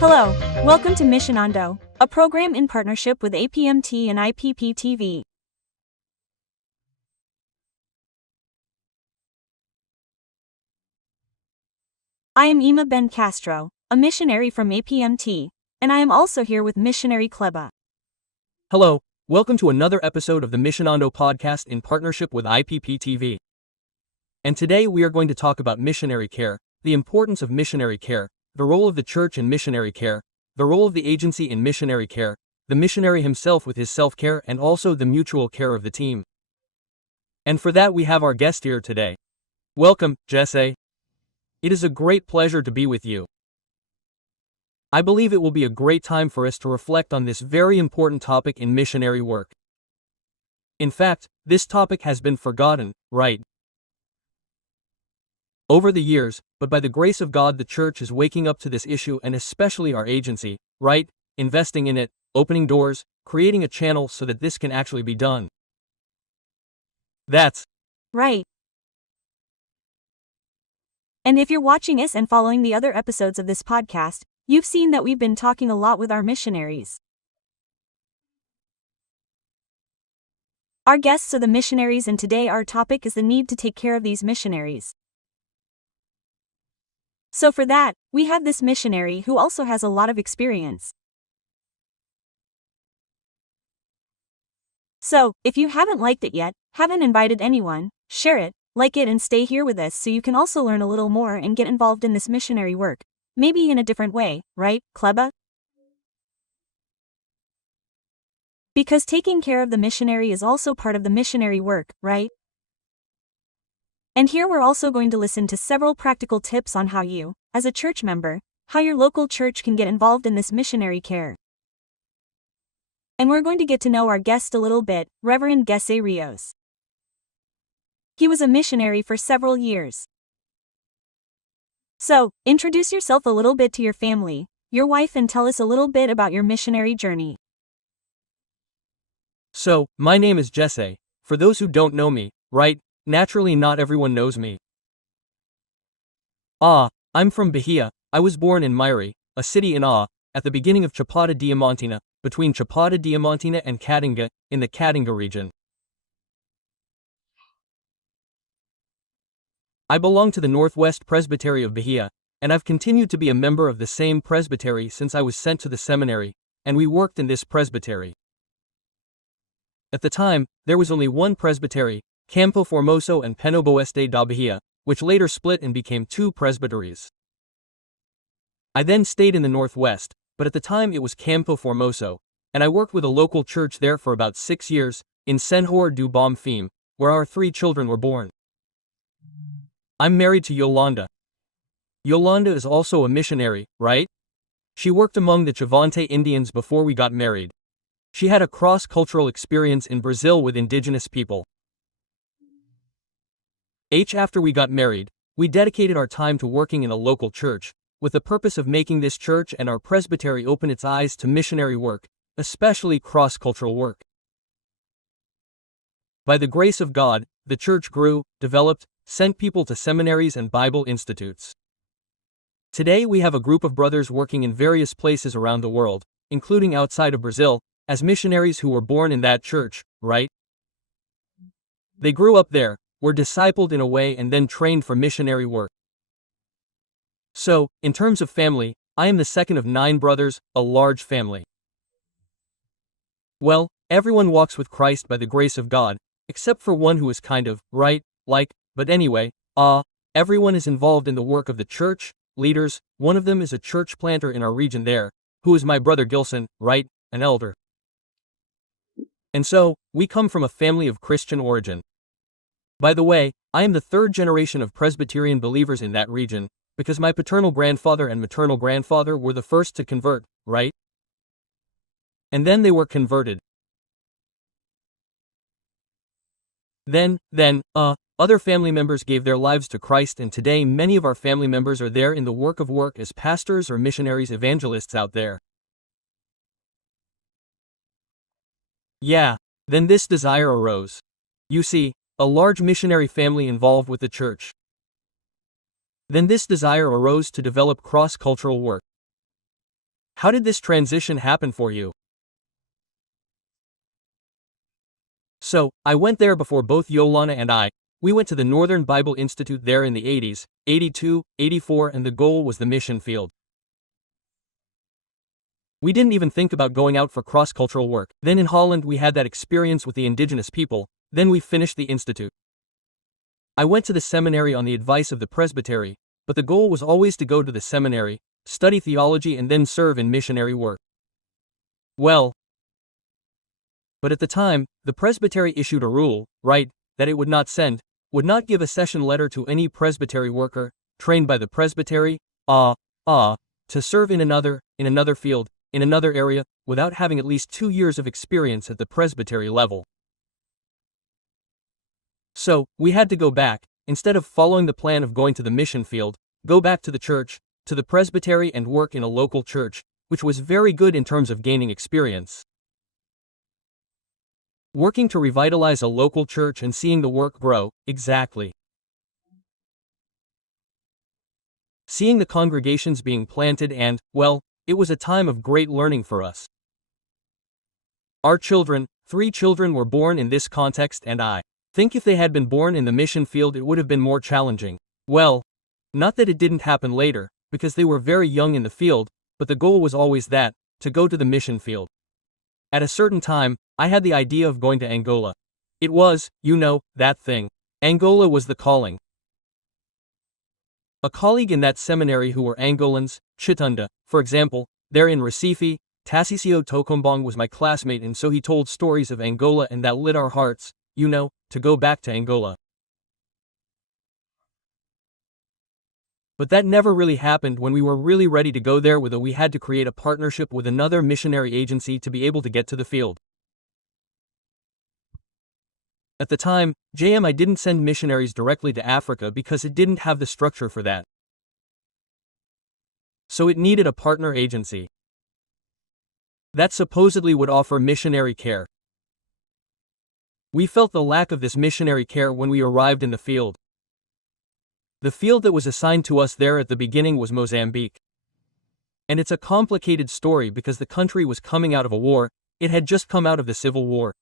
Hello, welcome to Missionando, a program in partnership with APMT and IPP-TV. I am Ima Ben Castro, a missionary from APMT, and I am also here with missionary Kleba. Hello, welcome to another episode of the Missionando podcast in partnership with IPP-TV. And today we are going to talk about missionary care, the importance of missionary care, the role of the church in missionary care, the role of the agency in missionary care, the missionary himself with his self-care, and also the mutual care of the team. And for that we have our guest here today. Welcome, Gessé. It is a great pleasure to be with you. I believe it will be a great time for us to reflect on this very important topic in missionary work. In fact, this topic has been forgotten, right? Over the years, but by the grace of God the church is waking up to this issue, and especially our agency, right? Investing in it, opening doors, creating a channel so that this can actually be done. That's right. And if you're watching us and following the other episodes of this podcast, you've seen that we've been talking a lot with our missionaries. Our guests are the missionaries, and today our topic is the need to take care of these missionaries. So for that, we have this missionary who also has a lot of experience. So, if you haven't liked it yet, haven't invited anyone, share it, like it, and stay here with us so you can also learn a little more and get involved in this missionary work. Maybe in a different way, right, Kleba? Because taking care of the missionary is also part of the missionary work, right? And here we're also going to listen to several practical tips on how you, as a church member, how your local church can get involved in this missionary care. And we're going to get to know our guest a little bit, Reverend Gessé Rios. He was a missionary for several years. So, introduce yourself a little bit to your family, your wife, and tell us a little bit about your missionary journey. So, my name is Gessé. For those who don't know me, right? Naturally not everyone knows me. I'm from Bahia. I was born in Mairi, a city in at the beginning of Chapada Diamantina, between Chapada Diamantina and Caatinga, in the Caatinga region. I belong to the Northwest Presbytery of Bahia, and I've continued to be a member of the same presbytery since I was sent to the seminary, and we worked in this presbytery. At the time, there was only one presbytery, Campo Formoso and Penoboeste da Bahia, which later split and became two presbyteries. I then stayed in the Northwest, but at the time it was Campo Formoso, and I worked with a local church there for about 6 years, in Senhor do Bom Fim, where our 3 children were born. I'm married to Yolanda. Yolanda is also a missionary, right? She worked among the Chavante Indians before we got married. She had a cross-cultural experience in Brazil with indigenous people. After we got married, we dedicated our time to working in a local church, with the purpose of making this church and our presbytery open its eyes to missionary work, especially cross-cultural work. By the grace of God, the church grew, developed, sent people to seminaries and Bible institutes. Today we have a group of brothers working in various places around the world, including outside of Brazil, as missionaries who were born in that church, right? They grew up there, were discipled in a way, and then trained for missionary work. So, in terms of family, I am the second of 9 brothers, a large family. Well, everyone walks with Christ by the grace of God, except for one who is kind of, right, like, but anyway, everyone is involved in the work of the church, leaders. One of them is a church planter in our region there, who is my brother Gilson, right, an elder. And so, we come from a family of Christian origin. By the way, I am the 3rd generation of Presbyterian believers in that region, because my paternal grandfather and maternal grandfather were the first to convert, right? And then they were converted. Then, other family members gave their lives to Christ, and today many of our family members are there in the work as pastors or missionaries, evangelists out there. Yeah, then this desire arose. You see, a large missionary family involved with the church. Then this desire arose to develop cross-cultural work. How did this transition happen for you? So, I went there before both Yolanda and I. We went to the Northern Bible Institute there in the 80s, 82, 84, and the goal was the mission field. We didn't even think about going out for cross-cultural work. Then in Holland we had that experience with the indigenous people, then we finished the institute. I went to the seminary on the advice of the presbytery, but the goal was always to go to the seminary, study theology and then serve in missionary work. Well, but at the time, the presbytery issued a rule, right, that it would not give a session letter to any presbytery worker, trained by the presbytery, to serve in another field, in another area, without having at least 2 years of experience at the presbytery level. So, we had to go back, instead of following the plan of going to the mission field, go back to the church, to the presbytery and work in a local church, which was very good in terms of gaining experience. Working to revitalize a local church and seeing the work grow, exactly. Seeing the congregations being planted and, well, it was a time of great learning for us. Our children, 3 children were born in this context and I think if they had been born in the mission field it would have been more challenging. Well, not that it didn't happen later, because they were very young in the field, but the goal was always that, to go to the mission field. At a certain time, I had the idea of going to Angola. It was, that thing. Angola was the calling. A colleague in that seminary who were Angolans, Chitunda, for example, there in Recife, Tassisio Tokombong was my classmate and so he told stories of Angola and that lit our hearts, to go back to Angola. But that never really happened when we were really ready to go there we had to create a partnership with another missionary agency to be able to get to the field. At the time, JMI didn't send missionaries directly to Africa because it didn't have the structure for that. So it needed a partner agency that supposedly would offer missionary care. We felt the lack of this missionary care when we arrived in the field. The field that was assigned to us there at the beginning was Mozambique. And it's a complicated story because the country was coming out of a war, it had just come out of the Civil War.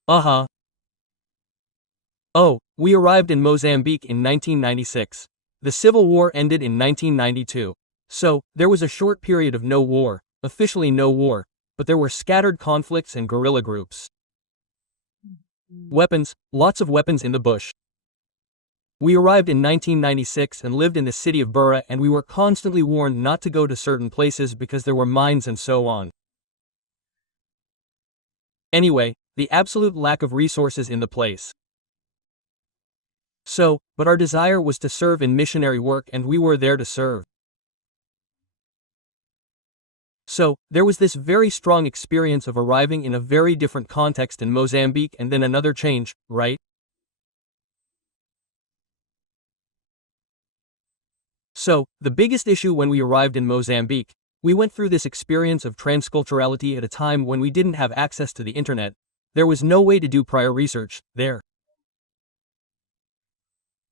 We arrived in Mozambique in 1996. The Civil War ended in 1992. So, there was a short period of no war, officially no war, but there were scattered conflicts and guerrilla groups. Weapons, lots of weapons in the bush. We arrived in 1996 and lived in the city of Bura and we were constantly warned not to go to certain places because there were mines and so on. Anyway, the absolute lack of resources in the place. So, but our desire was to serve in missionary work and we were there to serve. So, there was this very strong experience of arriving in a very different context in Mozambique and then another change, right? So, the biggest issue when we arrived in Mozambique, we went through this experience of transculturality at a time when we didn't have access to the internet. There was no way to do prior research, there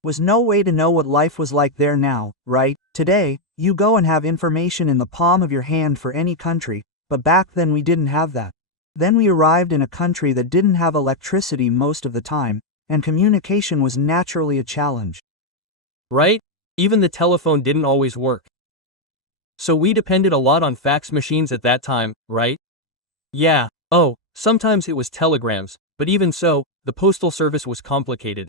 was no way to know what life was like there now, right? Today, you go and have information in the palm of your hand for any country, but back then we didn't have that. Then we arrived in a country that didn't have electricity most of the time, and communication was naturally a challenge. Right? Even the telephone didn't always work. So we depended a lot on fax machines at that time, right? Yeah, sometimes it was telegrams, but even so, the postal service was complicated.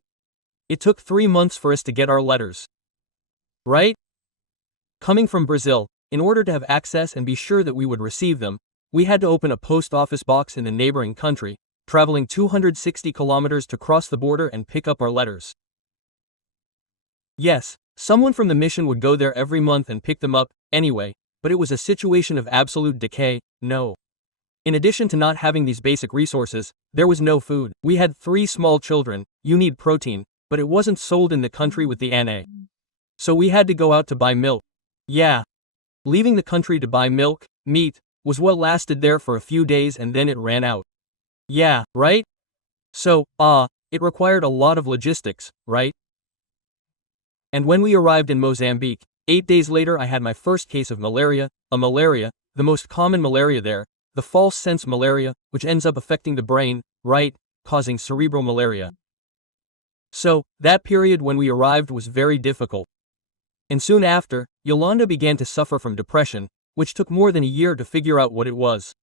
It took 3 months for us to get our letters. Right? Coming from Brazil, in order to have access and be sure that we would receive them, we had to open a post office box in the neighboring country, traveling 260 kilometers to cross the border and pick up our letters. Yes, someone from the mission would go there every month and pick them up, anyway, but it was a situation of absolute decay, no. In addition to not having these basic resources, there was no food. We had 3 small children, you need protein, but it wasn't sold in the country with the ANA. So we had to go out to buy milk. Yeah. Leaving the country to buy milk, meat, was what lasted there for a few days and then it ran out. Yeah, right? So, it required a lot of logistics, right? And when we arrived in Mozambique, 8 days later I had my first case of malaria, the most common malaria there, the false sense malaria, which ends up affecting the brain, right, causing cerebral malaria. So, that period when we arrived was very difficult. And soon after, Yolanda began to suffer from depression, which took more than a year to figure out what it was.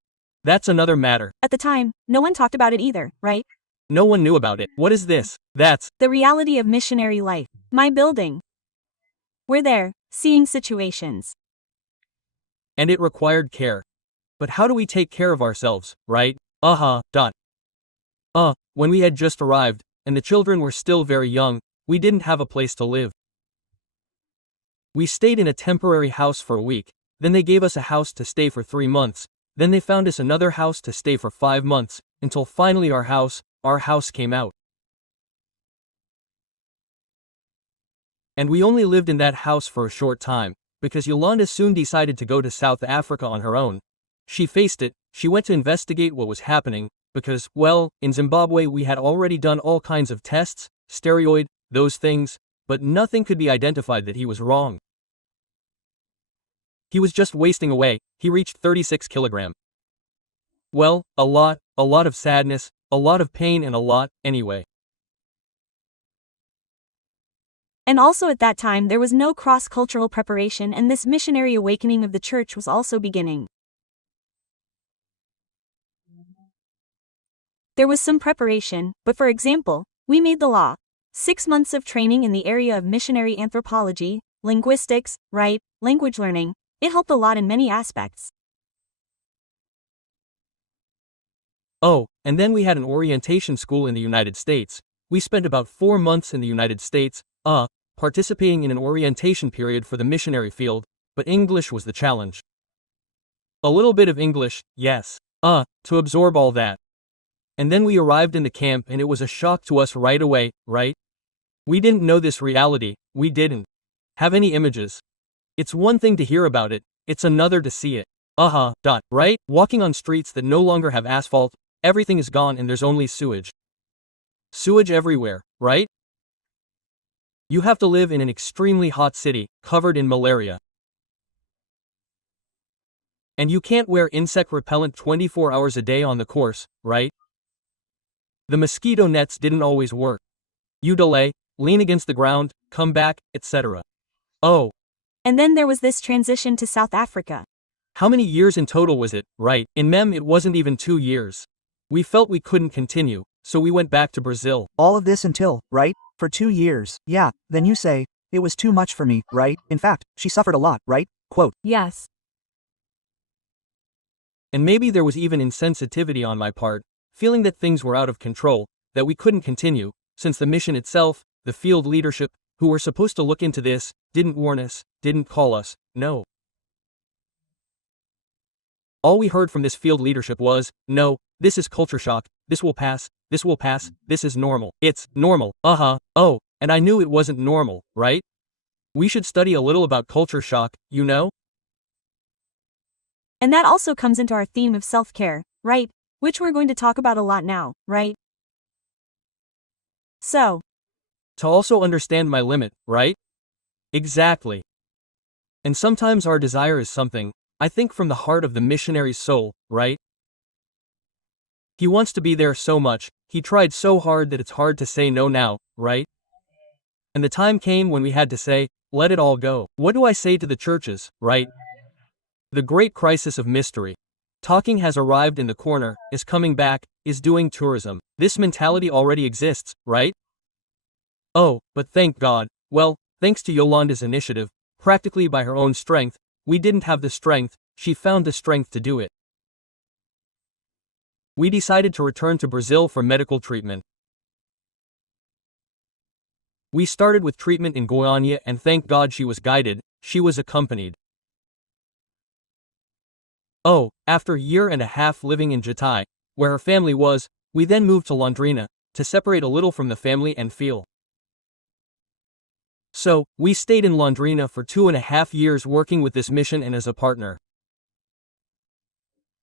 That's another matter. At the time, no one talked about it either, right? No one knew about it. What is this? That's the reality of missionary life. My building. We're there, seeing situations. And it required care. But how do we take care of ourselves, right? When we had just arrived, and the children were still very young, we didn't have a place to live. We stayed in a temporary house for a week, then they gave us a house to stay for 3 months, then they found us another house to stay for 5 months, until finally our house came out. And we only lived in that house for a short time, because Yolanda soon decided to go to South Africa on her own. She faced it, she went to investigate what was happening, because, well, in Zimbabwe we had already done all kinds of tests, steroid, those things, but nothing could be identified that he was wrong. He was just wasting away, he reached 36 kilograms. Well, a lot of sadness, a lot of pain and a lot, anyway. And also at that time there was no cross-cultural preparation and this missionary awakening of the church was also beginning. There was some preparation, but for example, we made the law. 6 months of training in the area of missionary anthropology, linguistics, right, language learning. It helped a lot in many aspects. Oh, and then we had an orientation school in the United States. We spent about 4 months in the United States, participating in an orientation period for the missionary field, but English was the challenge. A little bit of English, yes, to absorb all that. And then we arrived in the camp and it was a shock to us right away, right? We didn't know this reality, we didn't have any images. It's one thing to hear about it, it's another to see it. Right? Walking on streets that no longer have asphalt, everything is gone and there's only sewage. Sewage everywhere, right? You have to live in an extremely hot city, covered in malaria. And you can't wear insect repellent 24 hours a day on the course, right? The mosquito nets didn't always work. You delay, lean against the ground, come back, etc. Oh. And then there was this transition to South Africa. How many years in total was it, right? In MEM it wasn't even 2 years. We felt we couldn't continue, so we went back to Brazil. All of this until, right? For 2 years, yeah, then you say, it was too much for me, right? In fact, she suffered a lot, right? Quote. Yes. And maybe there was even insensitivity on my part, feeling that things were out of control, that we couldn't continue, since the mission itself, the field leadership, who were supposed to look into this, didn't warn us, didn't call us, no. All we heard from this field leadership was, no, this is culture shock, this will pass, this is normal, it's normal, and I knew it wasn't normal, right? We should study a little about culture shock, you know? And that also comes into our theme of self-care, right? Which we're going to talk about a lot now, right? So. To also understand my limit, right? Exactly. And sometimes our desire is something, I think from the heart of the missionary's soul, right? He wants to be there so much, he tried so hard that it's hard to say no now, right? And the time came when we had to say, let it all go. What do I say to the churches, right? The great crisis of mystery. Talking has arrived in the corner, is coming back, is doing tourism. This mentality already exists, right? Oh, but thank God, well, thanks to Yolanda's initiative, practically by her own strength, we didn't have the strength, she found the strength to do it. We decided to return to Brazil for medical treatment. We started with treatment in Goiânia and thank God she was guided, she was accompanied. Oh, after a year and a half living in Jatai, where her family was, we then moved to Londrina, to separate a little from the family and feel. So, we stayed in Londrina for 2.5 years working with this mission and as a partner.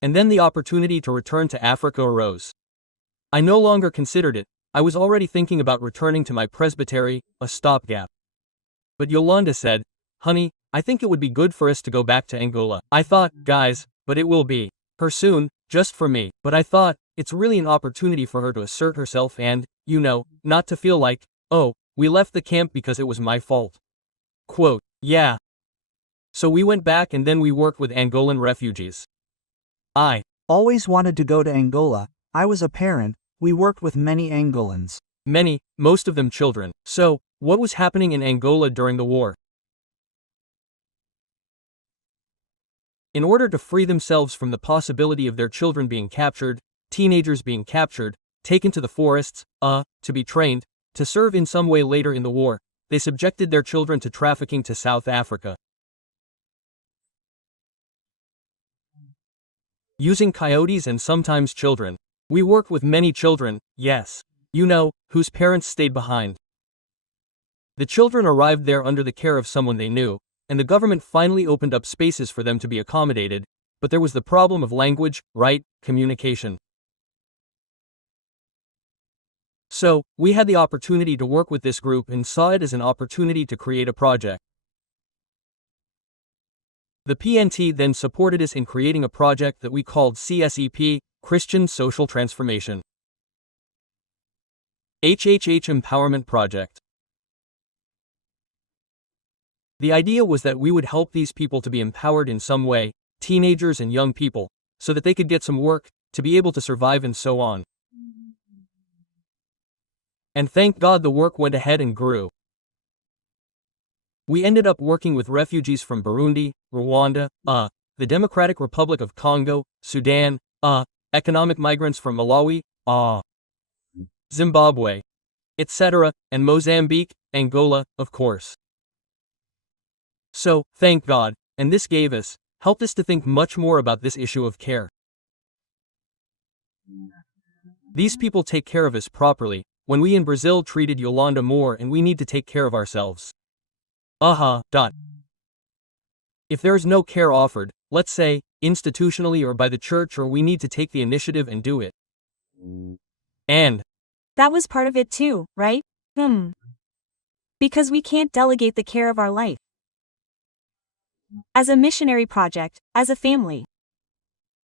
And then the opportunity to return to Africa arose. I no longer considered it, I was already thinking about returning to my presbytery, a stopgap. But Yolanda said, honey, I think it would be good for us to go back to Angola. I thought, guys, but it will be her soon, just for me. But I thought, it's really an opportunity for her to assert herself and, not to feel like, oh, we left the camp because it was my fault. Quote, yeah. So we went back and then we worked with Angolan refugees. I always wanted to go to Angola. I was a parent. We worked with many Angolans. Many, most of them children. So, what was happening in Angola during the war? In order to free themselves from the possibility of their children being captured, teenagers being captured, taken to the forests, to be trained, to serve in some way later in the war, they subjected their children to trafficking to South Africa. Using coyotes and sometimes children. We worked with many children, yes. Whose parents stayed behind. The children arrived there under the care of someone they knew, and the government finally opened up spaces for them to be accommodated, but there was the problem of language, communication. So, we had the opportunity to work with this group and saw it as an opportunity to create a project. The PNT then supported us in creating a project that we called CSEP, Christian Social Transformation. HHH Empowerment Project. The idea was that we would help these people to be empowered in some way, teenagers and young people, so that they could get some work, to be able to survive and so on. And thank God the work went ahead and grew. We ended up working with refugees from Burundi, Rwanda, the Democratic Republic of Congo, Sudan, economic migrants from Malawi, Zimbabwe, etc., and Mozambique, Angola, of course. So, thank God, and this helped us to think much more about this issue of care. These people take care of us properly, when we in Brazil treated Yolanda more and we need to take care of ourselves. If there is no care offered, let's say, institutionally or by the church, or we need to take the initiative and do it. And that was part of it too, right? Because we can't delegate the care of our life. As a missionary project, as a family.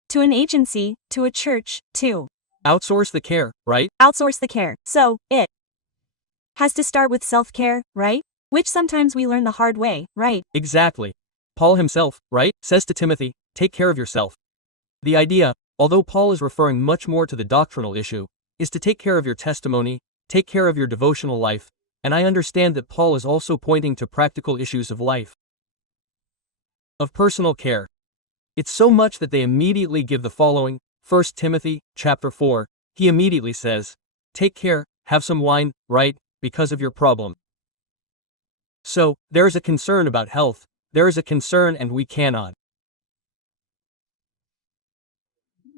To an agency, to a church, to outsource the care, right? Outsource the care. So, it has to start with self-care, right? Which sometimes we learn the hard way, right? Exactly. Paul himself, says to Timothy, take care of yourself. The idea, although Paul is referring much more to the doctrinal issue, is to take care of your testimony, take care of your devotional life, and I understand that Paul is also pointing to practical issues of life. Of personal care. It's so much that they immediately give the following, 1 Timothy, chapter 4, he immediately says, take care, have some wine, because of your problem. So, there is a concern about health, there is a concern and we cannot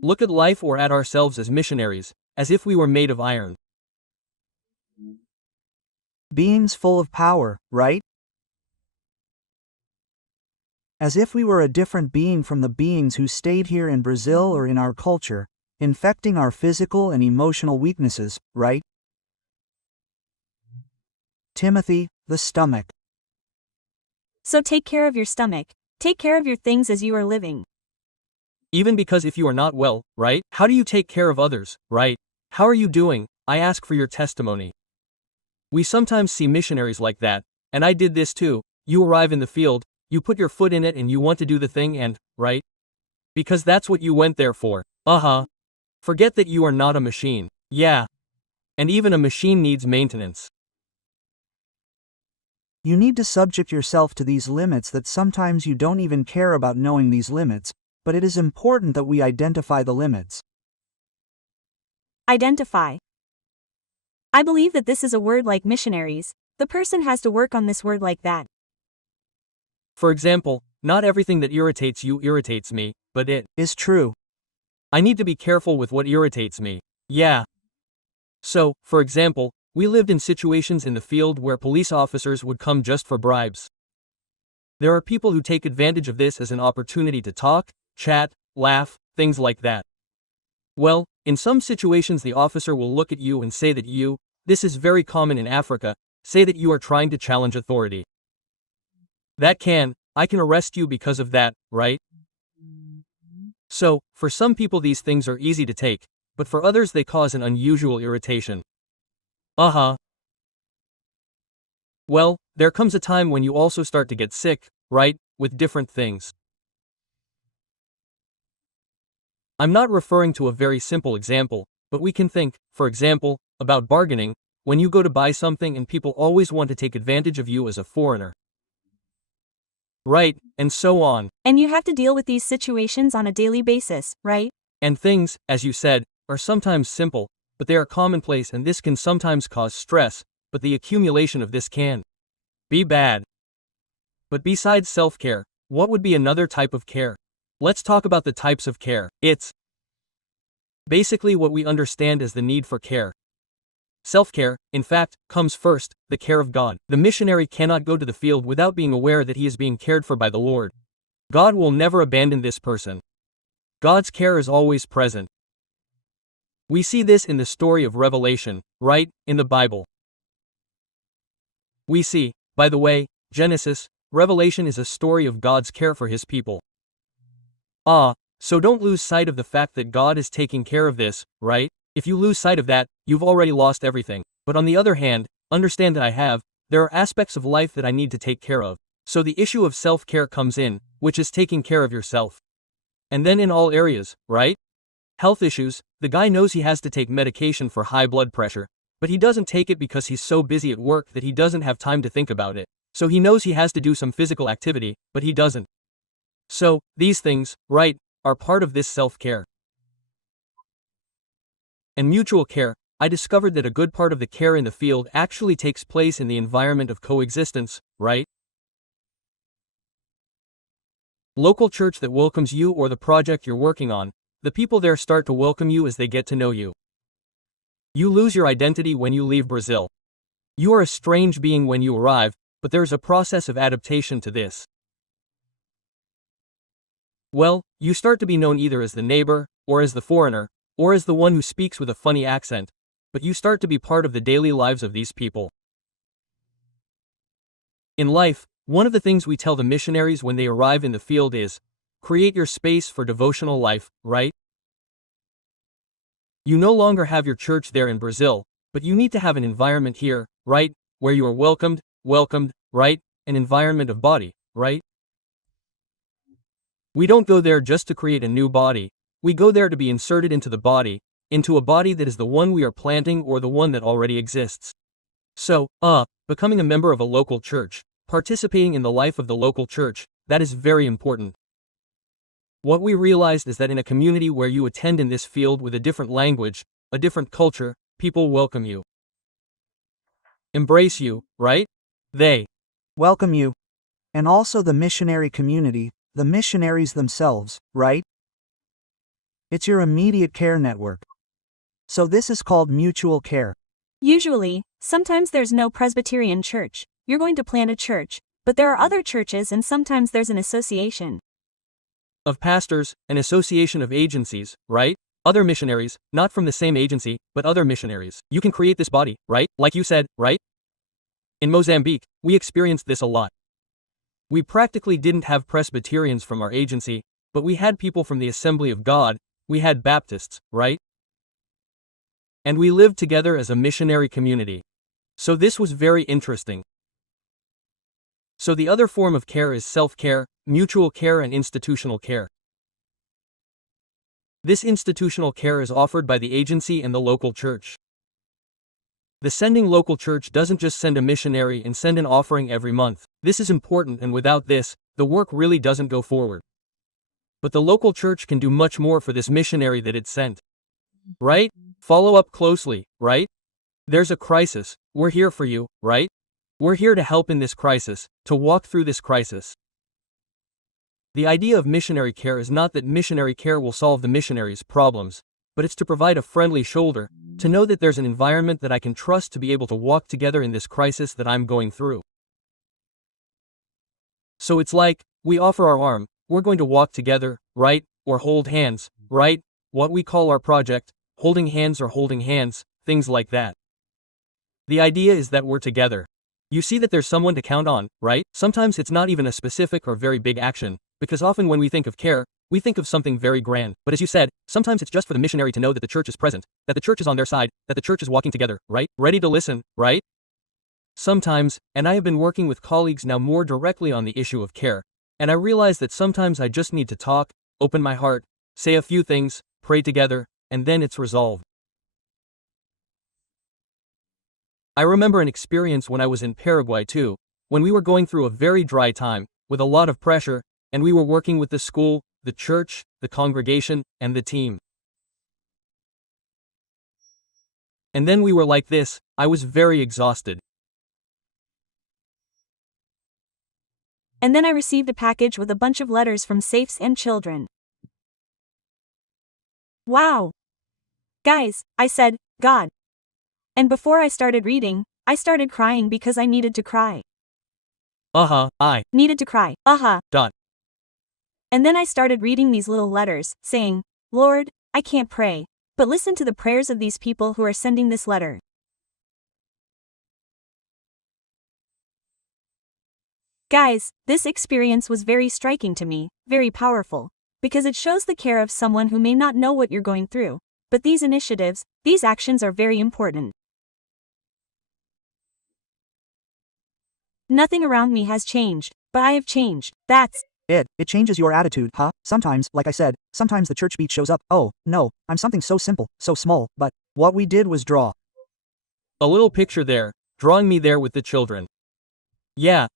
look at life or at ourselves as missionaries, as if we were made of iron. Beings full of power, right? As if we were a different being from the beings who stayed here in Brazil or in our culture, infecting our physical and emotional weaknesses, right? Timothy, the stomach. So take care of your stomach. Take care of your things as you are living. Even because if you are not well, how do you take care of others, How are you doing? I ask for your testimony. We sometimes see missionaries like that, and I did this too. You arrive in the field, you put your foot in it and you want to do the thing and, because that's what you went there for. Forget that you are not a machine. Yeah. And even a machine needs maintenance. You need to subject yourself to these limits that sometimes you don't even care about knowing these limits, but it is important that we identify the limits. Identify. I believe that this is a word like missionaries. The person has to work on this word like that. For example, not everything that irritates you irritates me, but it is true. I need to be careful with what irritates me. Yeah. So, for example, we lived in situations in the field where police officers would come just for bribes. There are people who take advantage of this as an opportunity to talk, chat, laugh, things like that. Well, in some situations the officer will look at you and say that this is very common in Africa, say that you are trying to challenge authority. I can arrest you because of that, right? So, for some people these things are easy to take, but for others they cause an unusual irritation. Well, there comes a time when you also start to get sick, right, with different things. I'm not referring to a very simple example, but we can think, for example, about bargaining, when you go to buy something and people always want to take advantage of you as a foreigner. Right, and so on. And you have to deal with these situations on a daily basis, right? And things, as you said, are sometimes simple, but they are commonplace, and this can sometimes cause stress, but the accumulation of this can be bad. But besides self-care, what would be another type of care? Let's talk about the types of care. It's basically what we understand as the need for care. Self-care, in fact, comes first, the care of God. The missionary cannot go to the field without being aware that he is being cared for by the Lord. God will never abandon this person. God's care is always present. We see this in the story of Revelation, right, in the Bible. We see, by the way, Genesis, Revelation is a story of God's care for his people. So don't lose sight of the fact that God is taking care of this, right? If you lose sight of that, you've already lost everything. But on the other hand, understand that there are aspects of life that I need to take care of. So the issue of self-care comes in, which is taking care of yourself. And then in all areas, right? Health issues, the guy knows he has to take medication for high blood pressure, but he doesn't take it because he's so busy at work that he doesn't have time to think about it. So he knows he has to do some physical activity, but he doesn't. So, these things, right, are part of this self-care. And mutual care, I discovered that a good part of the care in the field actually takes place in the environment of coexistence, right? Local church that welcomes you or the project you're working on, the people there start to welcome you as they get to know you. You lose your identity when you leave Brazil. You are a strange being when you arrive, but there's a process of adaptation to this. Well, you start to be known either as the neighbor, or as the foreigner, or as the one who speaks with a funny accent, but you start to be part of the daily lives of these people. In life, one of the things we tell the missionaries when they arrive in the field is, create your space for devotional life, right? You no longer have your church there in Brazil, but you need to have an environment here, right, where you are welcomed, right, an environment of body, right? We don't go there just to create a new body, we go there to be inserted into the body, into a body that is the one we are planting or the one that already exists. So, becoming a member of a local church, participating in the life of the local church, that is very important. What we realized is that in a community where you attend in this field with a different language, a different culture, people welcome you. Embrace you, right? They welcome you. And also the missionary community, the missionaries themselves, right? It's your immediate care network. So this is called mutual care. Usually, sometimes there's no Presbyterian church. You're going to plant a church, but there are other churches and sometimes there's an association of pastors, an association of agencies, right? Other missionaries, not from the same agency, but other missionaries. You can create this body, right? Like you said, right? In Mozambique, we experienced this a lot. We practically didn't have Presbyterians from our agency, but we had people from the Assembly of God, we had Baptists, right? And we lived together as a missionary community. So this was very interesting. So the other form of care is self-care, mutual care and institutional care. This institutional care is offered by the agency and the local church. The sending local church doesn't just send a missionary and send an offering every month. This is important, and without this, the work really doesn't go forward. But the local church can do much more for this missionary that it sent. Right? Follow up closely, right? There's a crisis, we're here for you, right? We're here to help in this crisis, to walk through this crisis. The idea of missionary care is not that missionary care will solve the missionary's problems, but it's to provide a friendly shoulder, to know that there's an environment that I can trust to be able to walk together in this crisis that I'm going through. So it's like, we offer our arm, we're going to walk together, right, or hold hands, right, what we call our project, holding hands or holding hands, things like that. The idea is that we're together. You see that there's someone to count on, right? Sometimes it's not even a specific or very big action, because often when we think of care, We think of something very grand, but as you said, sometimes it's just for the missionary to know that the church is present, that the church is on their side, that the church is walking together, right? Ready to listen, right? Sometimes, and I have been working with colleagues now more directly on the issue of care, and I realize that sometimes I just need to talk, open my heart, say a few things, pray together, and then it's resolved. I remember an experience when I was in Paraguay too, when we were going through a very dry time, with a lot of pressure, and we were working with the school, the church, the congregation, and the team. And then we were like this, I was very exhausted. And then I received a package with a bunch of letters from safes and children. Wow! Guys, I said, God. And before I started reading, I started crying because I needed to cry. I Needed to cry, dot. And then I started reading these little letters, saying, Lord, I can't pray, but listen to the prayers of these people who are sending this letter. Guys, this experience was very striking to me, very powerful, because it shows the care of someone who may not know what you're going through, but these initiatives, these actions are very important. Nothing around me has changed, but I have changed. That's It changes your attitude, huh? Sometimes, like I said, sometimes the church beat shows up. Oh, no, I'm something so simple, so small, but what we did was draw. A little picture there, drawing me there with the children. Yeah,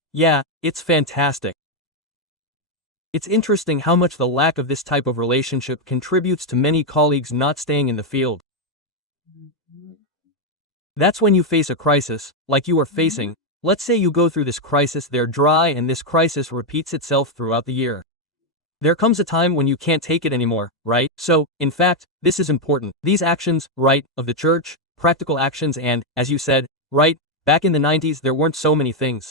it's fantastic. It's interesting how much the lack of this type of relationship contributes to many colleagues not staying in the field. That's when you face a crisis, like you are facing. Let's say you go through this crisis, they're dry, and this crisis repeats itself throughout the year. There comes a time when you can't take it anymore, right? So, in fact, this is important. These actions, right, of the church, practical actions, and, as you said, right, back in the 90s there weren't so many things.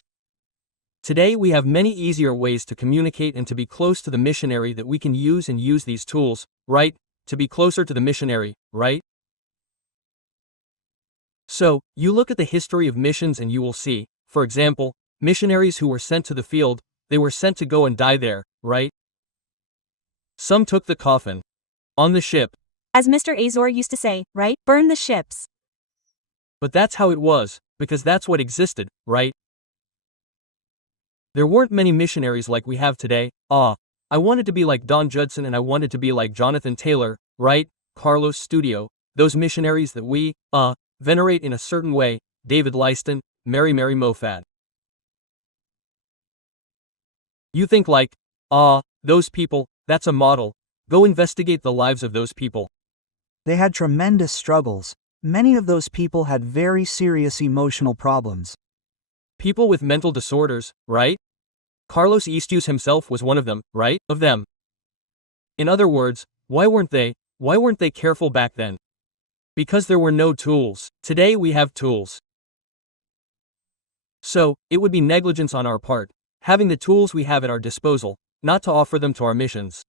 Today we have many easier ways to communicate and to be close to the missionary that we can use these tools, right, to be closer to the missionary, right? So, you look at the history of missions and you will see, for example, missionaries who were sent to the field, they were sent to go and die there, right? Some took the coffin. On the ship. As Mr. Azor used to say, right? Burn the ships. But that's how it was, because that's what existed, right? There weren't many missionaries like we have today. I wanted to be like Don Judson and I wanted to be like Jonathan Taylor, right? Carlos Studio, those missionaries that we, venerate in a certain way, David Lyston, Mary Moffat. You think like, those people, that's a model. Go investigate the lives of those people. They had tremendous struggles. Many of those people had very serious emotional problems. People with mental disorders, right? Carlos Eastus himself was one of them, right? Of them. In other words, why weren't they careful back then? Because there were no tools. Today we have tools. So, it would be negligence on our part, having the tools we have at our disposal, not to offer them to our missions.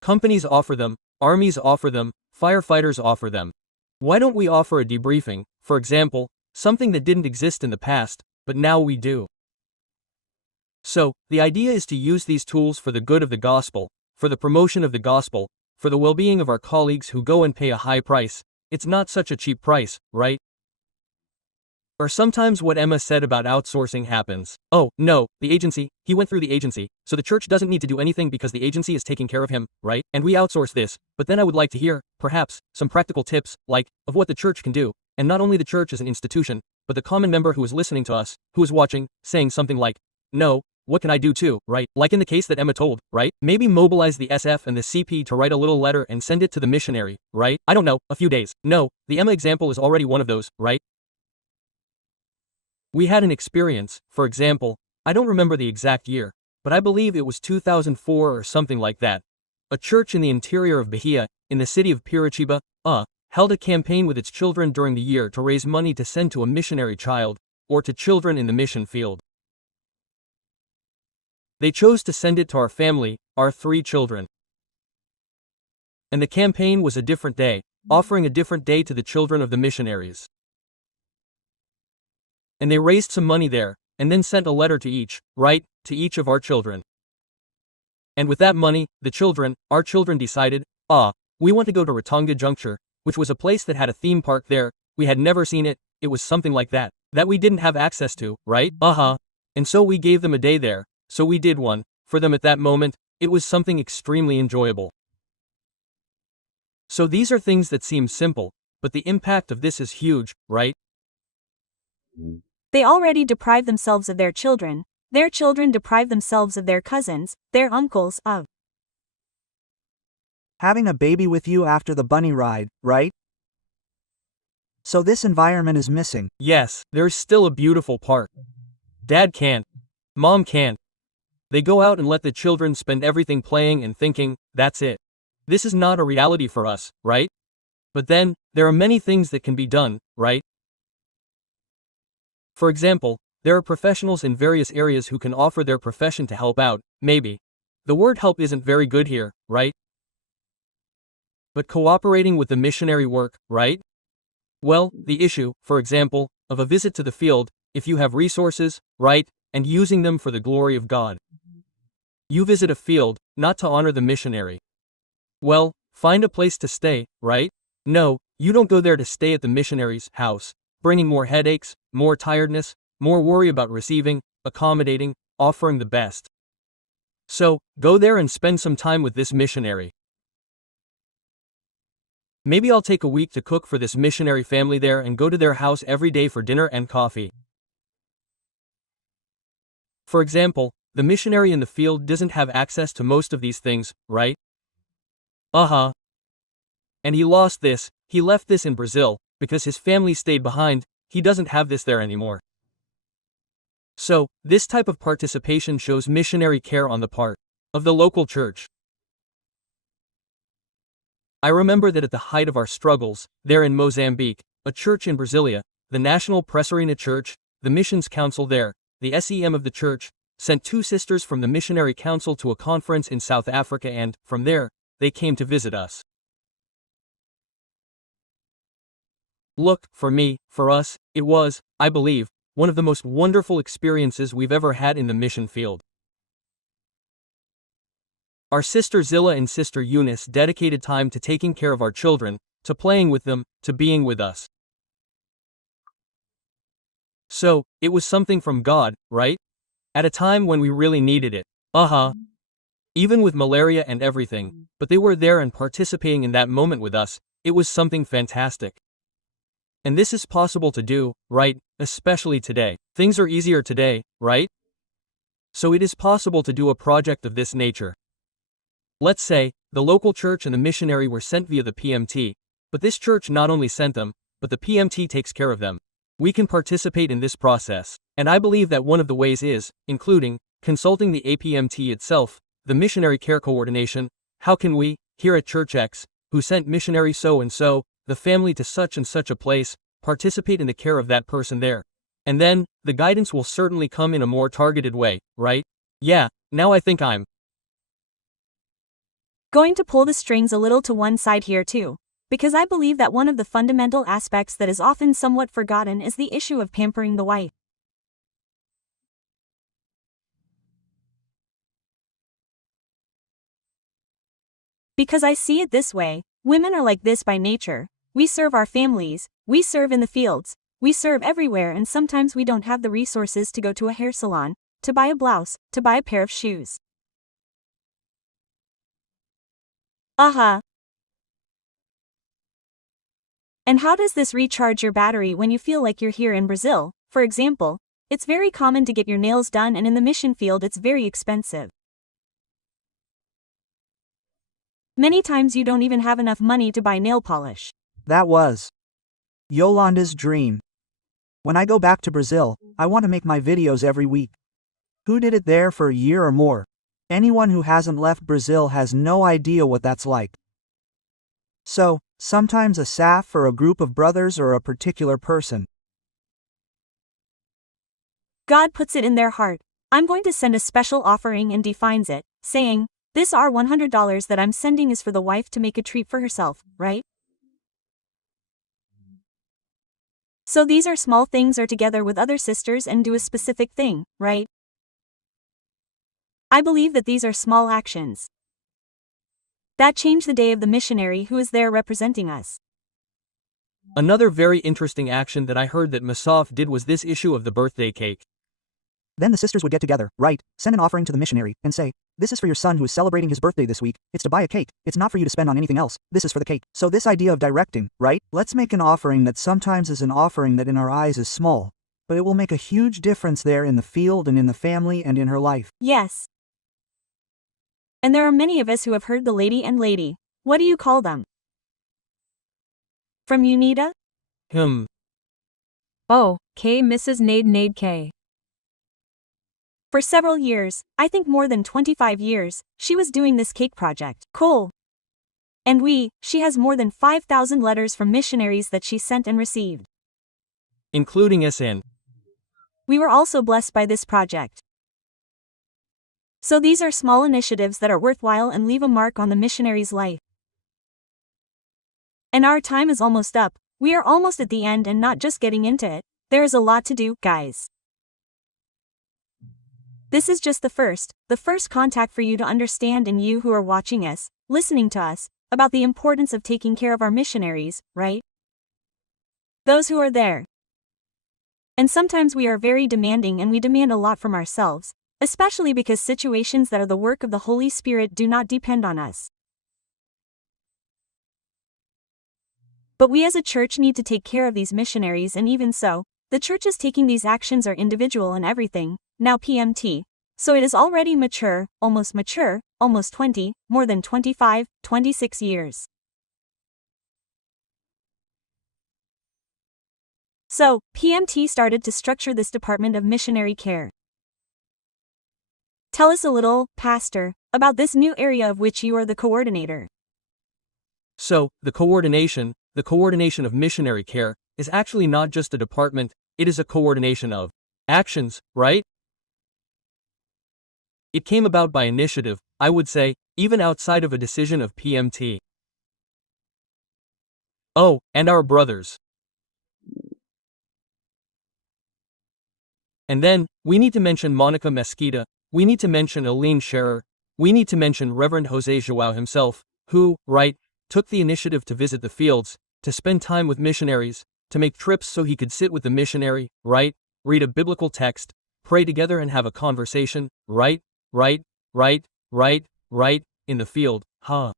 Companies offer them, armies offer them, firefighters offer them. Why don't we offer a debriefing, for example, something that didn't exist in the past, but now we do? So, the idea is to use these tools for the good of the gospel, for the promotion of the gospel, for the well-being of our colleagues who go and pay a high price. It's not such a cheap price, right? Or sometimes what Emma said about outsourcing happens. Oh, no, the agency, he went through the agency, so the church doesn't need to do anything because the agency is taking care of him, right? And we outsource this, but then I would like to hear, perhaps, some practical tips, like, of what the church can do, and not only the church as an institution, but the common member who is listening to us, who is watching, saying something like, no, what can I do too, right? Like in the case that Emma told, right? Maybe mobilize the SF and the CP to write a little letter and send it to the missionary, right? I don't know, a few days. No, the Emma example is already one of those, right? We had an experience, for example, I don't remember the exact year, but I believe it was 2004 or something like that. A church in the interior of Bahia, in the city of Piritiba, held a campaign with its children during the year to raise money to send to a missionary child, or to children in the mission field. They chose to send it to our family, our 3 children. And the campaign was a different day, offering a different day to the children of the missionaries. And they raised some money there, and then sent a letter to each, right, to each of our children. And with that money, our children decided, we want to go to Ratanga Juncture, which was a place that had a theme park there. We had never seen it. It was something like that we didn't have access to, right? And so we gave them a day there. So we did one for them at that moment. It was something extremely enjoyable. So these are things that seem simple, but the impact of this is huge, right? They already deprive themselves of their children deprive themselves of their cousins, their uncles, of having a baby with you after the bunny ride, right? So this environment is missing. Yes, there's still a beautiful part. Dad can't. Mom can't. They go out and let the children spend everything playing and thinking, that's it. This is not a reality for us, right? But then, there are many things that can be done, right? For example, there are professionals in various areas who can offer their profession to help out, maybe. The word help isn't very good here, right? But cooperating with the missionary work, right? Well, the issue, for example, of a visit to the field, if you have resources, right, and using them for the glory of God. You visit a field, not to honor the missionary. Well, find a place to stay, right? No, you don't go there to stay at the missionary's house, bringing more headaches, more tiredness, more worry about receiving, accommodating, offering the best. So, go there and spend some time with this missionary. Maybe I'll take a week to cook for this missionary family there and go to their house every day for dinner and coffee. For example, the missionary in the field doesn't have access to most of these things, right? And he lost this, he left this in Brazil, because his family stayed behind, he doesn't have this there anymore. So, this type of participation shows missionary care on the part of the local church. I remember that at the height of our struggles, there in Mozambique, a church in Brasilia, the National Press Arena Church, the Missions Council there, the SEM of the church, sent 2 sisters from the Missionary Council to a conference in South Africa and, from there, they came to visit us. Look, for us, it was, I believe, one of the most wonderful experiences we've ever had in the mission field. Our sister Zilla and sister Eunice dedicated time to taking care of our children, to playing with them, to being with us. So, it was something from God, right? At a time when we really needed it. Even with malaria and everything, but they were there and participating in that moment with us, it was something fantastic. And this is possible to do, right? Especially today. Things are easier today, right? So it is possible to do a project of this nature. Let's say, the local church and the missionary were sent via the PMT, but this church not only sent them, but the PMT takes care of them. We can participate in this process, and I believe that one of the ways is, including, consulting the APMT itself, the missionary care coordination. How can we, here at Church X, who sent missionary so-and-so, the family to such and such a place, participate in the care of that person there? And then, the guidance will certainly come in a more targeted way, right? Yeah, now I think I'm going to pull the strings a little to one side here too, because I believe that one of the fundamental aspects that is often somewhat forgotten is the issue of pampering the wife. Because I see it this way, women are like this by nature. We serve our families, we serve in the fields, we serve everywhere, and sometimes we don't have the resources to go to a hair salon, to buy a blouse, to buy a pair of shoes. And how does this recharge your battery when you feel like you're here in Brazil? For example, it's very common to get your nails done, and in the mission field it's very expensive. Many times you don't even have enough money to buy nail polish. That was Yolanda's dream. When I go back to Brazil, I want to make my videos every week. Who did it there for a year or more? Anyone who hasn't left Brazil has no idea what that's like. So, sometimes a staff or a group of brothers or a particular person. God puts it in their heart. I'm going to send a special offering, and defines it, saying, this $100 that I'm sending is for the wife to make a treat for herself, right? So these are small things, or together with other sisters and do a specific thing, right? I believe that these are small actions that change the day of the missionary who is there representing us. Another very interesting action that I heard that Masaf did was this issue of the birthday cake. Then the sisters would get together, right, send an offering to the missionary, and say, "This is for your son who is celebrating his birthday this week. It's to buy a cake. It's not for you to spend on anything else. This is for the cake." So this idea of directing, right? Let's make an offering that sometimes is an offering that in our eyes is small, but it will make a huge difference there in the field and in the family and in her life. Yes. And there are many of us who have heard the lady and lady. What do you call them? From UNITA? Oh, K. Mrs. Nade K. For several years, I think more than 25 years, she was doing this cake project. Cool. And she has more than 5,000 letters from missionaries that she sent and received. Including SN. We were also blessed by this project. So these are small initiatives that are worthwhile and leave a mark on the missionary's life. And our time is almost up. We are almost at the end and not just getting into it. There is a lot to do, guys. This is just the first contact for you to understand, and you who are watching us, listening to us, about the importance of taking care of our missionaries, right? Those who are there. And sometimes we are very demanding and we demand a lot from ourselves, especially because situations that are the work of the Holy Spirit do not depend on us. But we as a church need to take care of these missionaries, and even so, the churches taking these actions are individual and everything, now PMT. So it is already mature, almost 20, more than 25, 26 years. So, PMT started to structure this department of missionary care. Tell us a little, Pastor, about this new area of which you are the coordinator. So, the coordination of missionary care is actually not just a department, it is a coordination of actions, right? It came about by initiative, I would say, even outside of a decision of PMT. Oh, and our brothers. And then, we need to mention Monica Mesquita, we need to mention Eileen Scherer, we need to mention Reverend Jose Joao himself, who, right, took the initiative to visit the fields, to spend time with missionaries, to make trips so he could sit with the missionary, right, read a biblical text, pray together and have a conversation, right, in the field, huh?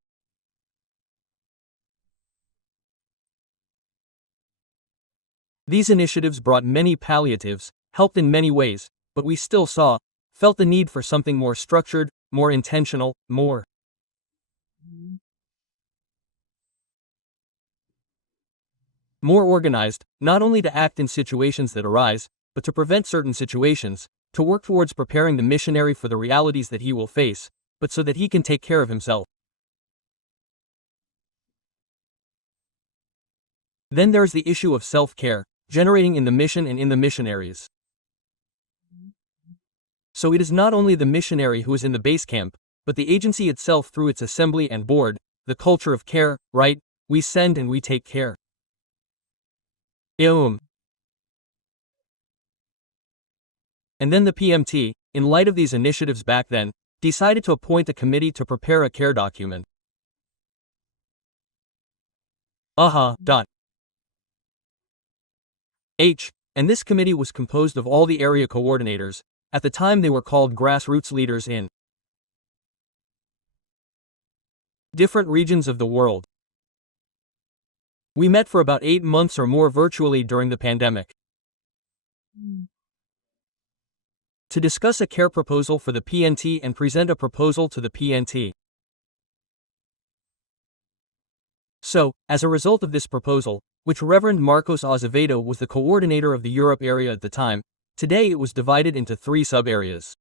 These initiatives brought many palliatives, helped in many ways, but we still felt the need for something more structured, more intentional, more organized, not only to act in situations that arise, but to prevent certain situations, to work towards preparing the missionary for the realities that he will face, but so that he can take care of himself. Then there's the issue of self-care, generating in the mission and in the missionaries. So it is not only the missionary who is in the base camp, but the agency itself through its assembly and board, the culture of care, right? We send and we take care. And then the PMT, in light of these initiatives back then, decided to appoint a committee to prepare a care document. And this committee was composed of all the area coordinators. At the time they were called grassroots leaders in different regions of the world. We met for about 8 months or more virtually during the pandemic to discuss a care proposal for the PNT and present a proposal to the PNT. So, as a result of this proposal, which Reverend Marcos Azevedo was the coordinator of the Europe area at the time, today it was divided into 3 sub-areas.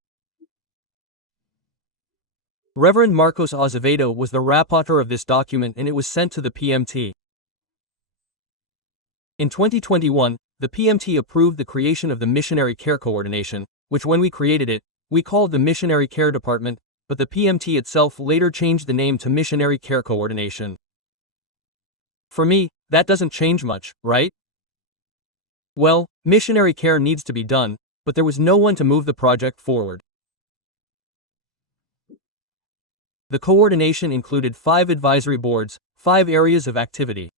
Reverend Marcos Azevedo was the rapporteur of this document and it was sent to the PMT. In 2021, the PMT approved the creation of the Missionary Care Coordination, which when we created it, we called the Missionary Care Department, but the PMT itself later changed the name to Missionary Care Coordination. For me, that doesn't change much, right? Well, missionary care needs to be done, but there was no one to move the project forward. The coordination included 5 advisory boards, 5 areas of activity.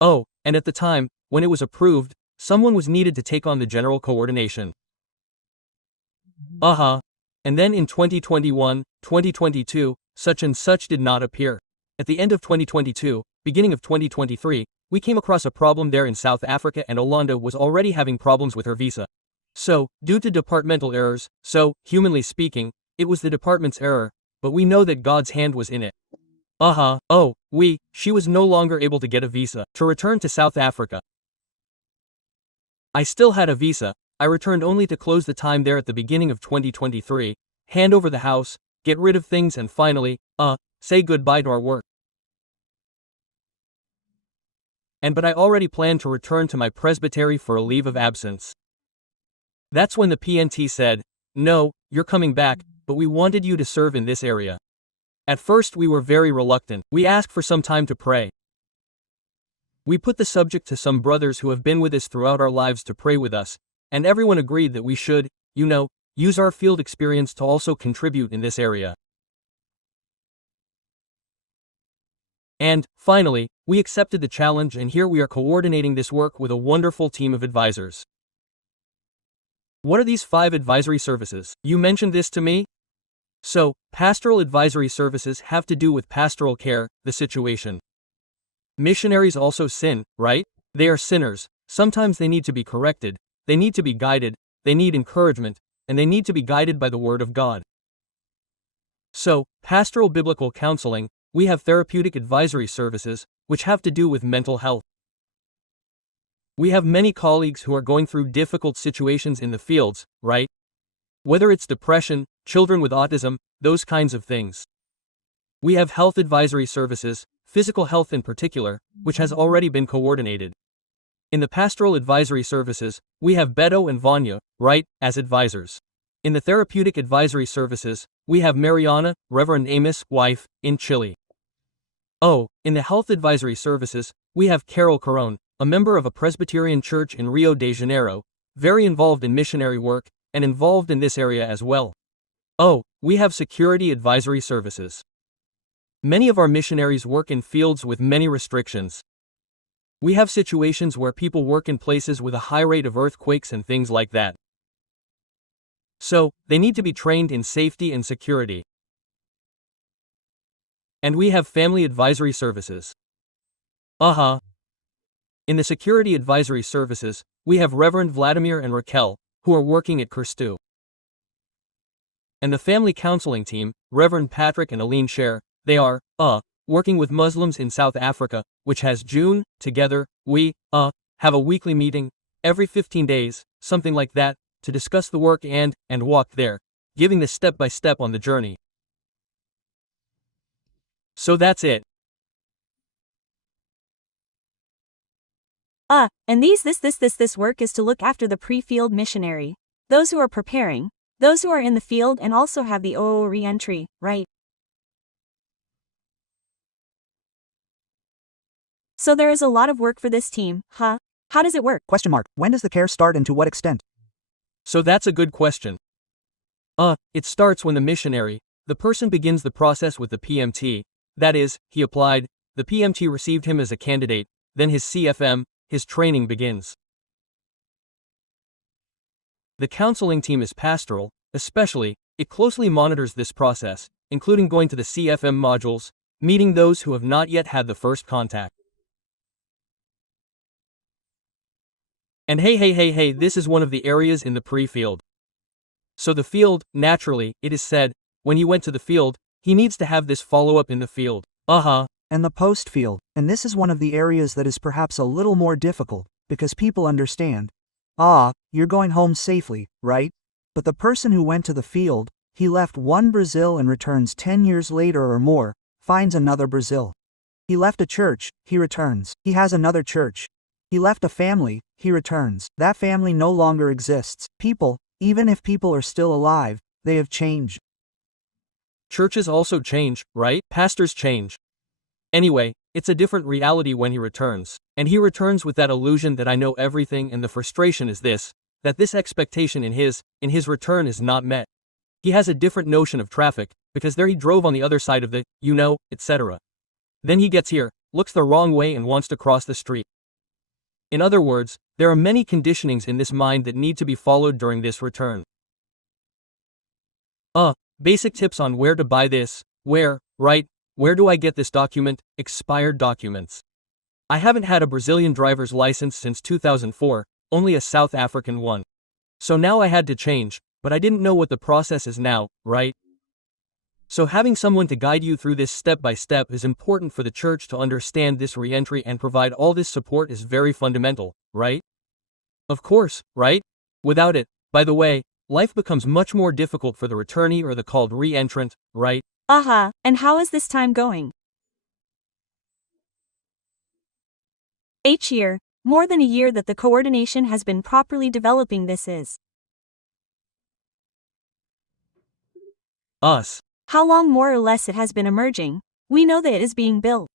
Oh, and at the time, when it was approved, someone was needed to take on the general coordination. And then in 2021, 2022, such and such did not appear. At the end of 2022, beginning of 2023, we came across a problem there in South Africa, and Olanda was already having problems with her visa. So, due to departmental errors, humanly speaking, it was the department's error, but we know that God's hand was in it. She was no longer able to get a visa to return to South Africa. I still had a visa. I returned only to close the time there at the beginning of 2023, hand over the house, get rid of things, and finally, say goodbye to our work. But I already planned to return to my presbytery for a leave of absence. That's when the PNT said, "No, you're coming back, but we wanted you to serve in this area." At first we were very reluctant. We asked for some time to pray. We put the subject to some brothers who have been with us throughout our lives to pray with us, and everyone agreed that we should, use our field experience to also contribute in this area. And, finally, we accepted the challenge, and here we are coordinating this work with a wonderful team of advisors. What are these 5 advisory services? You mentioned this to me? So, pastoral advisory services have to do with pastoral care, the situation. Missionaries also sin, right? They are sinners. Sometimes they need to be corrected, they need to be guided, they need encouragement, and they need to be guided by the Word of God. So, pastoral biblical counseling, we have therapeutic advisory services, which have to do with mental health. We have many colleagues who are going through difficult situations in the fields, right? Whether it's depression, children with autism, those kinds of things. We have health advisory services, physical health in particular, which has already been coordinated. In the pastoral advisory services, we have Beto and Vanya, right, as advisors. In the therapeutic advisory services, we have Mariana, Reverend Amos' wife, in Chile. In the health advisory services, we have Carol Carone, a member of a Presbyterian church in Rio de Janeiro, very involved in missionary work, and involved in this area as well. We have security advisory services. Many of our missionaries work in fields with many restrictions. We have situations where people work in places with a high rate of earthquakes and things like that. So, they need to be trained in safety and security. And we have family advisory services. In the security advisory services, we have Reverend Vladimir and Raquel, who are working at Kirstu. And the family counseling team, Reverend Patrick and Aline Scher, they are, working with Muslims in South Africa, which has June. Together, we, have a weekly meeting, every 15 days, something like that, to discuss the work and walk there, giving the step-by-step on the journey. So that's it. And this work is to look after the pre-field missionary. Those who are preparing, those who are in the field and also have the re-entry, right? So there is a lot of work for this team, huh? How does it work? When does the care start and to what extent? So that's a good question. It starts when the missionary, the person begins the process with the PMT, that is, he applied, the PMT received him as a candidate, then his CFM, his training begins. The counseling team is pastoral, especially, it closely monitors this process, including going to the CFM modules, meeting those who have not yet had the first contact. And hey, this is one of the areas in the pre-field. So the field, naturally, it is said, when he went to the field, he needs to have this follow-up in the field. And the post-field, and this is one of the areas that is perhaps a little more difficult, because people understand. You're going home safely, right? But the person who went to the field, he left one Brazil and returns 10 years later or more, finds another Brazil. He left a church, he returns. He has another church. He left a family, he returns. That family no longer exists. People, even if people are still alive, they have changed. Churches also change, right? Pastors change. Anyway, it's a different reality when he returns. And he returns with that illusion that I know everything, and the frustration is this, that this expectation in his return is not met. He has a different notion of traffic, because there he drove on the other side of the, etc. Then he gets here, looks the wrong way and wants to cross the street. In other words, there are many conditionings in this mind that need to be followed during this return. Basic tips on where to buy this, where do I get this document, expired documents. I haven't had a Brazilian driver's license since 2004, only a South African one. So now I had to change, but I didn't know what the process is now, right? So having someone to guide you through this step by step is important for the church to understand this re-entry and provide all this support is very fundamental, right? Of course, right? Without it, by the way, life becomes much more difficult for the returnee or the called re-entrant, right? And how is this time going? Each year, more than a year that the coordination has been properly developing this is. Us. How long more or less it has been emerging, we know that it is being built.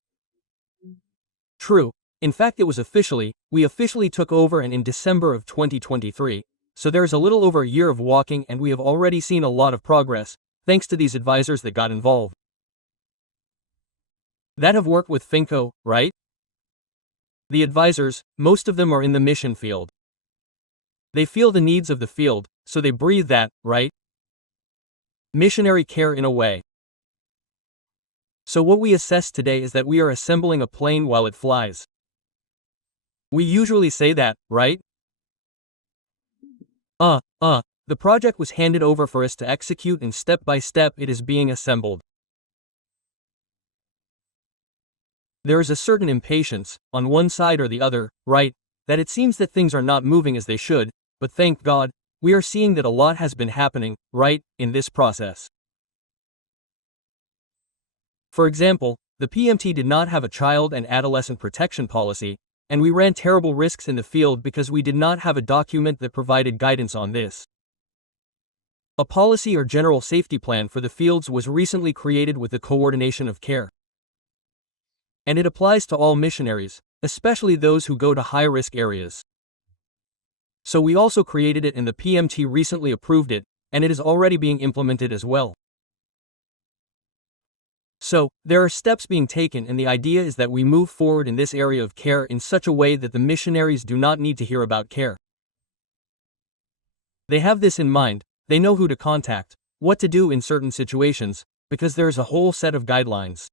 True. In fact we officially took over in December of 2023, so there's a little over a year of walking and we have already seen a lot of progress, thanks to these advisors that got involved. That have worked with Finco, right? The advisors, most of them are in the mission field. They feel the needs of the field, so they breathe that, right? Missionary care in a way. So what we assess today is that we are assembling a plane while it flies. We usually say that, right? The project was handed over for us to execute and step by step it is being assembled. There is a certain impatience, on one side or the other, right, that it seems that things are not moving as they should, but thank God, we are seeing that a lot has been happening, right, in this process. For example, the PMT did not have a child and adolescent protection policy, and we ran terrible risks in the field because we did not have a document that provided guidance on this. A policy or general safety plan for the fields was recently created with the coordination of care. And it applies to all missionaries, especially those who go to high-risk areas. So we also created it and the PMT recently approved it, and it is already being implemented as well. So, there are steps being taken and the idea is that we move forward in this area of care in such a way that the missionaries do not need to hear about care. They have this in mind, they know who to contact, what to do in certain situations, because there is a whole set of guidelines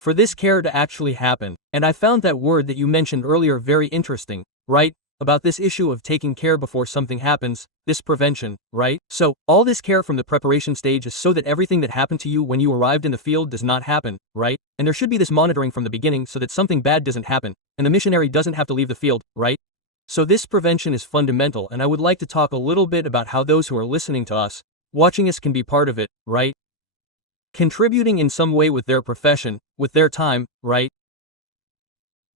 for this care to actually happen. And I found that word that you mentioned earlier very interesting, right? About this issue of taking care before something happens, this prevention, right? So, all this care from the preparation stage is so that everything that happened to you when you arrived in the field does not happen, right? And there should be this monitoring from the beginning so that something bad doesn't happen, and the missionary doesn't have to leave the field, right? So this prevention is fundamental and I would like to talk a little bit about how those who are listening to us, watching us can be part of it, right? Contributing in some way with their profession, with their time, right?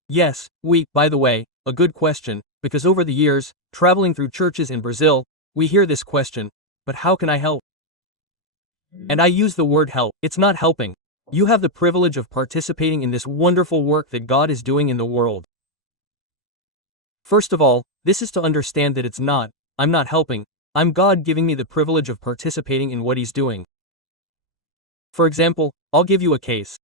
Yes, by the way, a good question, because over the years, traveling through churches in Brazil, we hear this question, but how can I help? And I use the word help, it's not helping. You have the privilege of participating in this wonderful work that God is doing in the world. First of all, this is to understand that I'm not helping, I'm God giving me the privilege of participating in what He's doing. For example, I'll give you a case.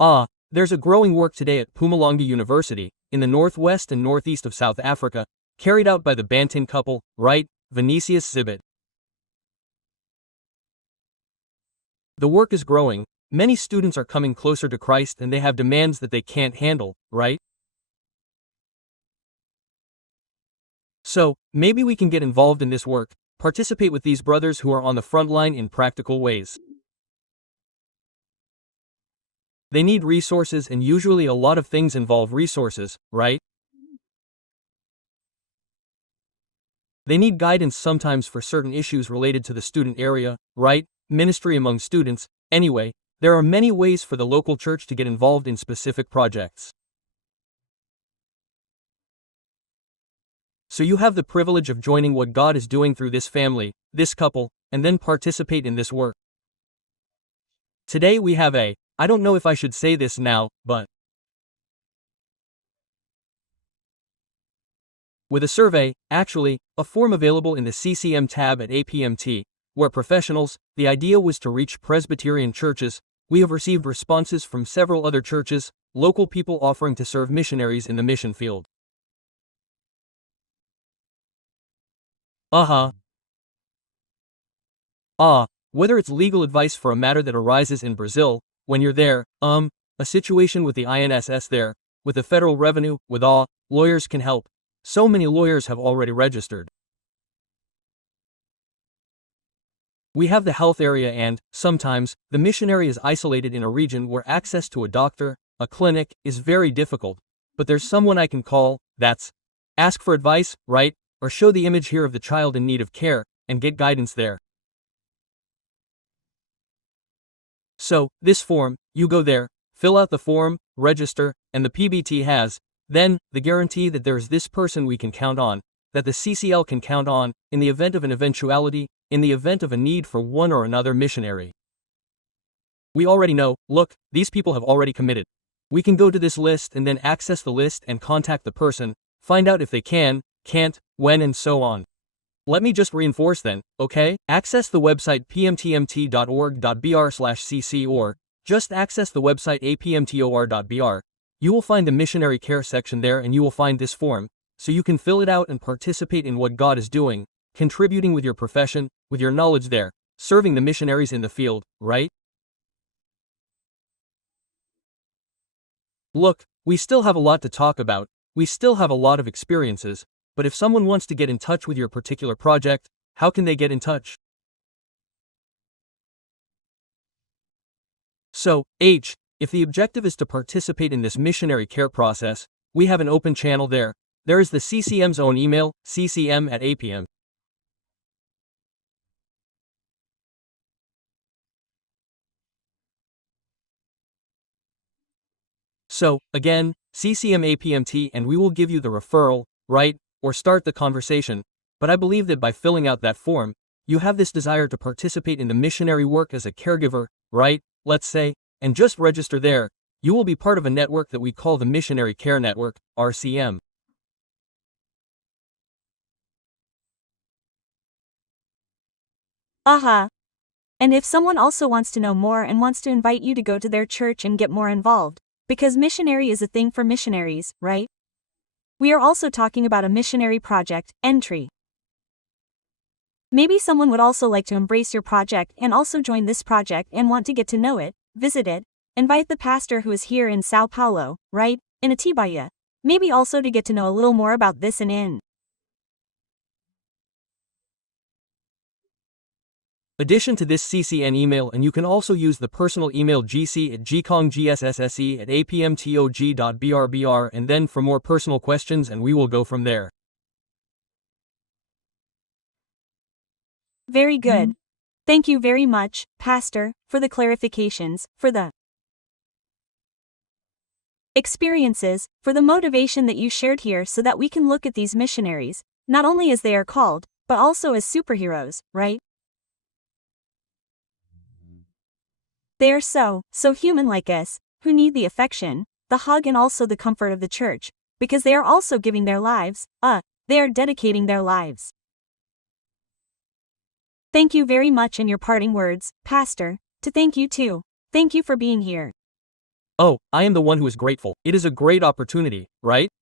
There's a growing work today at Mpumalanga University, in the northwest and northeast of South Africa, carried out by the Banton couple, right, Vinicius Zibit. The work is growing, many students are coming closer to Christ and they have demands that they can't handle, right? So, maybe we can get involved in this work, participate with these brothers who are on the front line in practical ways. They need resources and usually a lot of things involve resources, right? They need guidance sometimes for certain issues related to the student area, right? Ministry among students. Anyway, there are many ways for the local church to get involved in specific projects. So you have the privilege of joining what God is doing through this family, this couple, and then participate in this work. Today we have I don't know if I should say this now, but with a survey, actually, a form available in the CCM tab at APMT, where professionals, the idea was to reach Presbyterian churches. We have received responses from several other churches, local people offering to serve missionaries in the mission field. Whether it's legal advice for a matter that arises in Brazil, when you're there, a situation with the INSS there, with the federal revenue, with lawyers can help. So many lawyers have already registered. We have the health area and, sometimes, the missionary is isolated in a region where access to a doctor, a clinic, is very difficult, but there's someone I can call, that's ask for advice, right, or show the image here of the child in need of care, and get guidance there. So, this form, you go there, fill out the form, register, and the PBT has, then, the guarantee that there's this person we can count on, that the CCL can count on, in the event of an eventuality, in the event of a need for one or another missionary. We already know, look, these people have already committed. We can go to this list and then access the list and contact the person, find out if they can, can't, when and so on. Let me just reinforce then, okay? Access the website pmtmt.org.br/cc or just access the website apmtor.br. You will find the missionary care section there and you will find this form, so you can fill it out and participate in what God is doing, contributing with your profession, with your knowledge there, serving the missionaries in the field, right? Look, we still have a lot to talk about, we still have a lot of experiences, but if someone wants to get in touch with your particular project, how can they get in touch? So, if the objective is to participate in this missionary care process, we have an open channel there. There is the CCM's own email, ccm@apm. So, again, CCM APMT and we will give you the referral, right, or start the conversation, but I believe that by filling out that form, you have this desire to participate in the missionary work as a caregiver, right, let's say, and just register there, you will be part of a network that we call the Missionary Care Network, RCM. And if someone also wants to know more and wants to invite you to go to their church and get more involved, because missionary is a thing for missionaries, right? We are also talking about a missionary project, entry. Maybe someone would also like to embrace your project and also join this project and want to get to know it, visit it, invite the pastor who is here in Sao Paulo, right, in Atibaia. Maybe also to get to know a little more about this and in addition to this CCN email, and you can also use the personal email gcongsse@apmtog.brbr and then for more personal questions and we will go from there. Very good. Thank you very much, Pastor, for the clarifications, for the experiences, for the motivation that you shared here so that we can look at these missionaries, not only as they are called, but also as superheroes, right? They are so human like us, who need the affection, the hug and also the comfort of the church, because they are also giving their lives, they are dedicating their lives. Thank you very much in your parting words, Pastor, to thank you too. Thank you for being here. Oh, I am the one who is grateful. It is a great opportunity, right?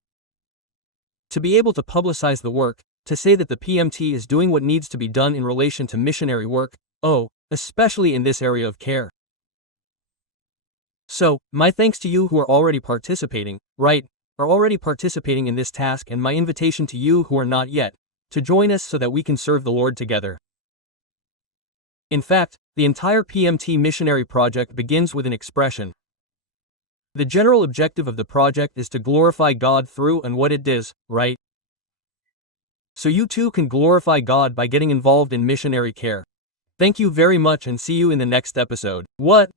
To be able to publicize the work, to say that the PMT is doing what needs to be done in relation to missionary work, especially in this area of care. So, my thanks to you who are already participating, right, are already participating in this task and my invitation to you who are not yet, to join us so that we can serve the Lord together. In fact, the entire PMT missionary project begins with an expression. The general objective of the project is to glorify God through and what it does, right? So you too can glorify God by getting involved in missionary care. Thank you very much and see you in the next episode. What?